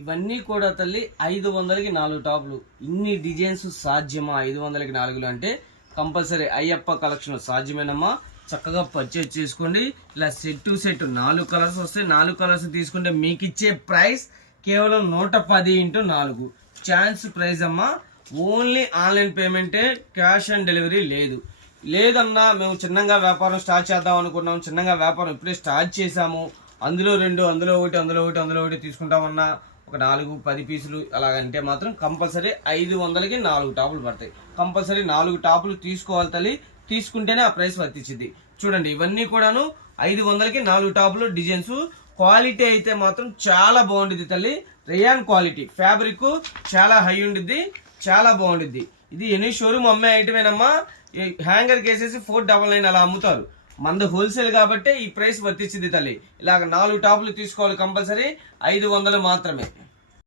ఇవన్నీ కూడా తల్లి 500కి 4 టాపులు. ఇన్ని డిజైన్స్ సాధ్యమా 500కి 4 అంటే? కంపల్సరీ అయ్యప్ప కలెక్షన్ సాధ్యమేనమ్మా. చక్కగా పర్చేజ్ చేసుకోండి. ఇలా సెట్ టు సెట్ 4 కలర్స్ వస్తాయి. 4 కలర్స్ తీసుకుంటే మీకు ఇచ్చే ప్రైస్ కేవలం 110 × 4 ఛాన్స్ ప్రైస్ అమ్మా. ఓన్లీ ఆన్లైన్ పేమెంటే, క్యాష్ ఆన్ డెలివరీ లేదు. లేదన్నా మేము చిన్నగా వ్యాపారం స్టార్ట్ చేద్దాం అనుకున్నాం, చిన్నగా వ్యాపారం ఇప్పుడే స్టార్ట్ చేసాము, అందులో 2 అందులో ఒకటి తీసుకుంటామన్నా ఒక 4-10 పీసులు అలాగంటే మాత్రం కంపల్సరీ 500కి 4 టాపులు పడతాయి. కంపల్సరీ 4 టాపులు తీసుకోవాలి తల్లి. తీసుకుంటేనే ఆ ప్రైస్ వర్తించింది. చూడండి ఇవన్నీ కూడాను 500కి 4 టాపులు డిజైన్స్. క్వాలిటీ అయితే మాత్రం చాలా బాగుండిద్ది తల్లి. రేయాన్ క్వాలిటీ, ఫ్యాబ్రిక్ చాలా హై ఉండిద్ది, చాలా బాగుండిద్ది. ఇది ఎనీ షోరూమ్ అమ్మే ఐటమేనమ్మా. హ్యాంగర్ కేసేసి 499 అలా అమ్ముతారు. మనది హోల్సేల్ కాబట్టి ఈ ప్రైస్ వర్తించింది తల్లి. ఇలాగ 4 టాపులు తీసుకోవాలి కంపల్సరీ. 500 మాత్రమే.